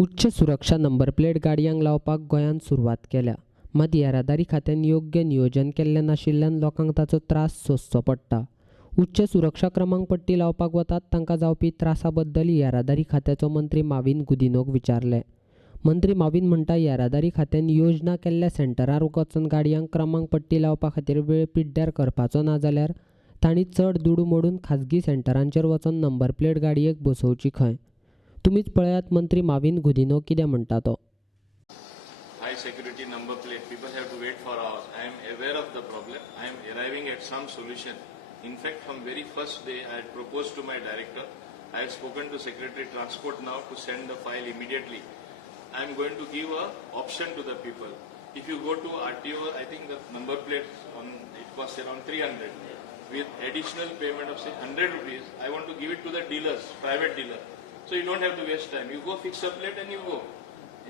उच्च सुरक्षा number plate गाडयांक लावपाक गोंयांत सुरवात केल्या. मात येरादारी खात्यान योग्य नियोजन केल्लें नाशिल्ल्यान लोकांक ताचो त्रास सोंसचो पडटा. उच्च सुरक्षा क्रमांक पट्टी लावपाक वतात तांकां जावपी त्रासा बद्दल येरादारी खात्याचो मंत्री माविन गुदिन्होक विचारले. मंत्री माविन म्हणटा, येरादारी खात्यान योजना केल्ल्या सेंटरार वचून गाडयांक क्रमांक पट्टी लावपा खातीर वेळ पिड्ड्यार करपाचो ना जाल्यार तांणी चड दुडू मोडून खाजगी सेंटरांचेर वचून नंबर प्लेट गाडयेक बसोवची खंय. तुमीच पळयात मंत्री माविन गुदिन्हो कितें म्हणटा तो. High security number plate, people have to wait for hours. I am aware of the problem. I am arriving at some solution. In fact, from very first day, I had proposed to my director. I have spoken to Secretary Transport now to send the file immediately. I am going to give a option to the people. If you go to RTO, I think the number plate it costs around 300. With additional payment of say 100 rupees, I want to give it to the dealers, private dealer. So you don't have to waste time. You go fix a plate and you go.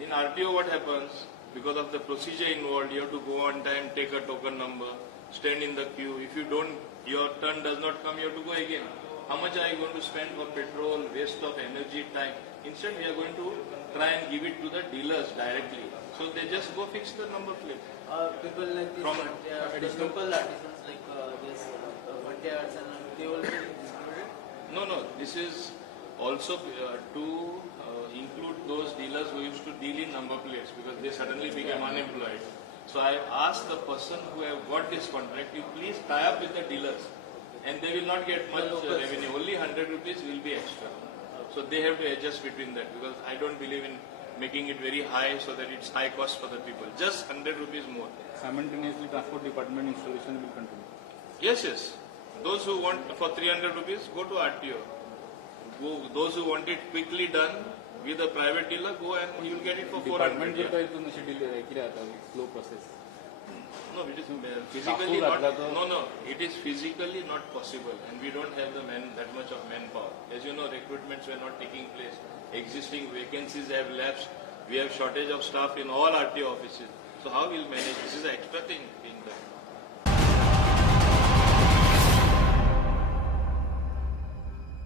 In RTO, what happens? Because of the procedure involved, you have to go on time, take a token number, stand in the queue. If you don't, your turn does not come, you have to go again. How much are you going to spend for petrol, waste of energy, time? Instead, we are going to try and give it to the dealers directly. So they just go fix the number plate. People like this, local artisans like this, Vantiarts and they will be included? No. This is also to include those dealers who used to deal in number plates because they suddenly became unemployed. So I asked the person who have got this contract, you please tie up with the dealers and they will not get much revenue. Only 100 rupees will be extra. So they have to adjust between that because I don't believe in making it very high so that it's high cost for the people. Just 100 rupees more. Simultaneously, transport department installation will continue. Yes. Those who want for 300 rupees, go to RTO. Those who want it quickly done with a private dealer, go and you will get it for 400. Slow process. No, it is physically not. No, it is physically not possible, and we don't have that much of manpower. As you know, recruitments were not taking place. Existing vacancies have lapsed. We have shortage of staff in all RTO offices. So how will manage? This is an extra thing being done.